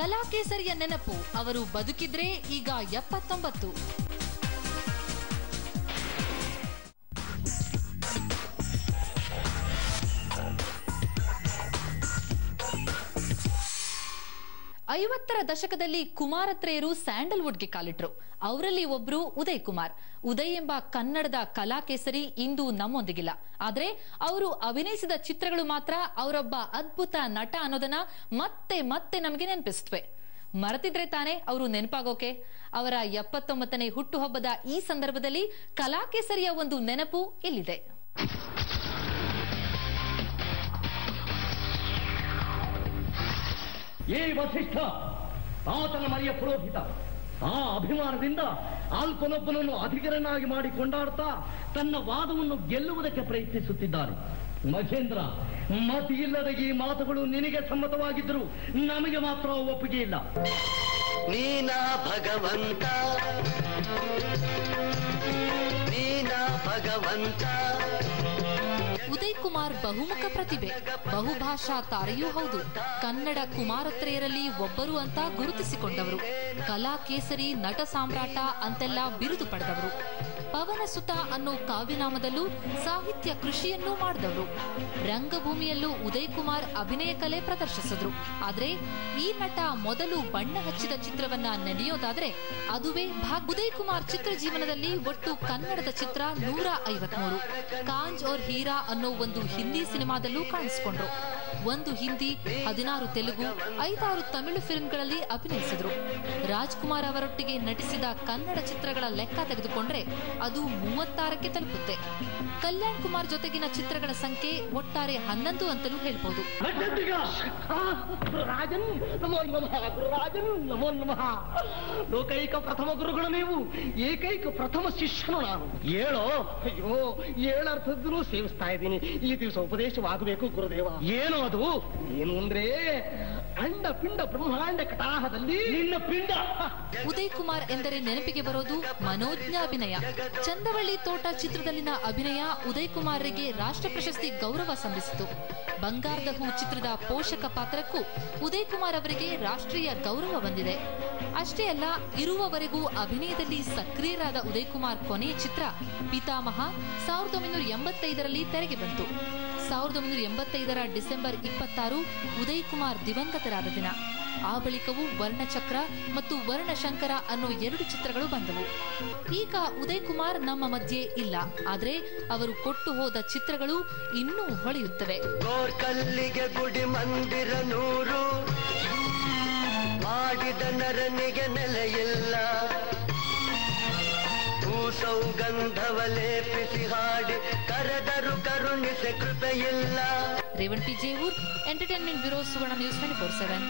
ಕಲಾ ಕೇಸರಿಯ ನೆನಪು. ಅವರು ಬದುಕಿದ್ರೆ ಈಗ 79. ಐವತ್ತರ ದಶಕದಲ್ಲಿ ಕುಮಾರತ್ರೆಯರು ಸ್ಯಾಂಡಲ್ವುಡ್ಗೆ ಕಾಲಿಟ್ರು. ಅವರಲ್ಲಿ ಒಬ್ರು ಉದಯ್ ಕುಮಾರ್. ಉದಯ್ ಎಂಬ ಕನ್ನಡದ ಕಲಾ ಕೇಸರಿ ಇಂದು ನಮ್ಮೊಂದಿಗಿಲ್ಲ. ಆದ್ರೆ ಅವರು ಅಭಿನಯಿಸಿದ ಚಿತ್ರಗಳು ಮಾತ್ರ ಅವರೊಬ್ಬ ಅದ್ಭುತ ನಟ ಅನ್ನೋದನ್ನ ಮತ್ತೆ ಮತ್ತೆ ನಮಗೆ ನೆನಪಿಸುತ್ತವೆ. ಮರೆತಿದ್ರೆ ತಾನೇ ಅವರು ನೆನಪಾಗೋಕೆ. ಅವರ 79ನೇ ಹುಟ್ಟುಹಬ್ಬದ ಈ ಸಂದರ್ಭದಲ್ಲಿ ಕಲಾ ಕೇಸರಿಯ ಒಂದು ನೆನಪು ಇಲ್ಲಿದೆ. ಏ ವಸಿಷ್ಠ, ಆತನ ಮರಿಯ ಪುರೋಹಿತ ಆ ಅಭಿಮಾನದಿಂದ ಅಲ್ಪನೊಬ್ಬನನ್ನು ಅಧಿಕರನ್ನಾಗಿ ಮಾಡಿ ಕೊಂಡಾಡ್ತಾ ತನ್ನ ವಾದವನ್ನು ಗೆಲ್ಲುವುದಕ್ಕೆ ಪ್ರಯತ್ನಿಸುತ್ತಿದ್ದಾರೆ. ಮಹೇಂದ್ರ, ಮತಿಯಿಲ್ಲದ ಈ ಮಾತುಗಳು ನಿನಗೆ ಸಮ್ಮತವಾಗಿದ್ದರೂ ನಮಗೆ ಮಾತ್ರ ಒಪ್ಪಿಗೆ ಇಲ್ಲ. ನೀನಾ ಭಗವಂತ, ನೀನಾ ಭಗವಂತ. ಉದಯ್ ಕುಮಾರ್ ಬಹುಮುಖ ಪ್ರತಿಭೆ, ಬಹುಭಾಷಾ ತಾರೆಯೂ ಹೌದು. ಕನ್ನಡ ಕುಮಾರತ್ರೆಯರಲ್ಲಿ ಒಬ್ಬರು ಅಂತ ಗುರುತಿಸಿಕೊಂಡವರು. ಕಲಾ ಕೇಸರಿ, ನಟ ಸಾಮ್ರಾಟ ಅಂತೆಲ್ಲ ಬಿರುದು ಪಡೆದವರು. ಪವನ ಸುತ ಅನ್ನೋ ಕಾವ್ಯನಾಮದಲ್ಲೂ ಸಾಹಿತ್ಯ ಕೃಷಿಯನ್ನೂ ಮಾಡಿದವರು. ರಂಗಭೂಮಿಯಲ್ಲೂ ಉದಯ್ ಕುಮಾರ್ ಅಭಿನಯ ಕಲೆ ಪ್ರದರ್ಶಿಸಿದ್ರು. ಆದ್ರೆ ಈ ನಟ ಮೊದಲು ಬಣ್ಣ ಹಚ್ಚಿದ ಚಿತ್ರವನ್ನ ನೆನೆಯೋದಾದ್ರೆ ಅದುವೇ ಉದಯ್ ಕುಮಾರ್ ಚಿತ್ರ ಜೀವನದಲ್ಲಿ ಒಟ್ಟು ಕನ್ನಡದ ಚಿತ್ರ 153. ಕಾಂಜ್ ಔರ್ ಹೀರಾ ಅನ್ನೋ ಒಂದು ಹಿಂದಿ ಸಿನಿಮಾದಲ್ಲೂ ಕಾಣಿಸಿಕೊಂಡ್ರು. 1 ಹಿಂದಿ, 16 ತೆಲುಗು, 5-6 ತಮಿಳು ಫಿಲ್ಮ್ಗಳಲ್ಲಿ ಅಭಿನಯಿಸಿದ್ರು. ರಾಜ್ಕುಮಾರ್ ಅವರೊಟ್ಟಿಗೆ ನಟಿಸಿದ ಕನ್ನಡ ಚಿತ್ರಗಳ ಲೆಕ್ಕ ತೆಗೆದುಕೊಂಡ್ರೆ ಅದು 36ಕ್ಕೆ ತಲುಪುತ್ತೆ. ಕಲ್ಯಾಣ್ ಕುಮಾರ್ ಜೊತೆಗಿನ ಚಿತ್ರಗಳ ಸಂಖ್ಯೆ ಒಟ್ಟಾರೆ 11 ಅಂತಲೂ ಹೇಳ್ಬಹುದು. ಲೋಕೈಕ ಪ್ರಥಮ ಗುರುಗಳು ನೀವು, ಏಕೈಕ ಪ್ರಥಮ ಶಿಷ್ಯನು ನಾನು. ಹೇಳೋ. ಅಯ್ಯೋ, ಏಳರ್ಥದ್ದೂ ಸೇವಿಸ್ತಾ ಇದ್ದೀನಿ. ಈ ದಿವಸ ಉಪದೇಶವಾಗಬೇಕು ಗುರುದೇವ. ಏನು ಅದು? ಏನು ಅಂದ್ರೆ ಅಂಡ ಪಿಂಡ ಬ್ರಹ್ಮಾಂಡ ಕಟಾಹದಲ್ಲಿ ನಿನ್ನ ಪಿಂಡ. ಉದಯ್ ಕುಮಾರ್ ಎಂದರೆ ನೆನಪಿಗೆ ಬರೋದು ಮನೋಜ್ಞ ಅಭಿನಯ. ಚಂದವಳ್ಳಿ ತೋಟ ಚಿತ್ರದಲ್ಲಿನ ಅಭಿನಯ ಉದಯ್ ಕುಮಾರ್ಗೆ ರಾಷ್ಟ್ರ ಪ್ರಶಸ್ತಿ ಗೌರವ ಸಂದಿಸಿತು. ಬಂಗಾರದ ಹೂ ಚಿತ್ರದ ಪೋಷಕ ಪಾತ್ರಕ್ಕೂ ಉದಯ್ ಕುಮಾರ್ ಅವರಿಗೆ ರಾಷ್ಟ್ರೀಯ ಗೌರವ ಬಂದಿದೆ. ಅಷ್ಟೇ ಅಲ್ಲ, ಇರುವವರೆಗೂ ಅಭಿನಯದಲ್ಲಿ ಸಕ್ರಿಯರಾದ ಉದಯ್ ಕುಮಾರ್ ಕೊನೆಯ ಚಿತ್ರ ಪಿತಾಮಹ 1985ರಲ್ಲಿ ತೆರೆಗೆ ಬಂತು. 1985ರ ಡಿಸೆಂಬರ್ 26 ಉದಯ್ ಕುಮಾರ್ ದಿವಂಗತರಾದ ದಿನ. ಆ ಬಳಿಕವೂ ವರ್ಣಚಕ್ರ ಮತ್ತು ವರ್ಣಶಂಕರ ಅನ್ನೋ 2 ಚಿತ್ರಗಳು ಬಂದವು. ಈಗ ಉದಯ್ ಕುಮಾರ್ ನಮ್ಮ ಮಧ್ಯೆ ಇಲ್ಲ. ಆದ್ರೆ ಅವರು ಕೊಟ್ಟು ಹೋದ ಚಿತ್ರಗಳು ಇನ್ನೂ ಹೊಳೆಯುತ್ತವೆ. ಗೋರ್ಕಲ್ಲಿಗೆ ಗುಡಿ ಮಂದಿರ 100 ಮಾಡಿದ ನರನಿಗೆ ನೆಲೆಯಿಲ್ಲ. ಸೌಗಂಧವ ಲೇಪಿಸಿ ಹಾಡಿ ಕರೆದರು ಕರುಣಿಸೆ ಕೃಪೆಯಿಲ್ಲ. Revan P Jevoor, entertainment bureau, Suvarna news 24/7.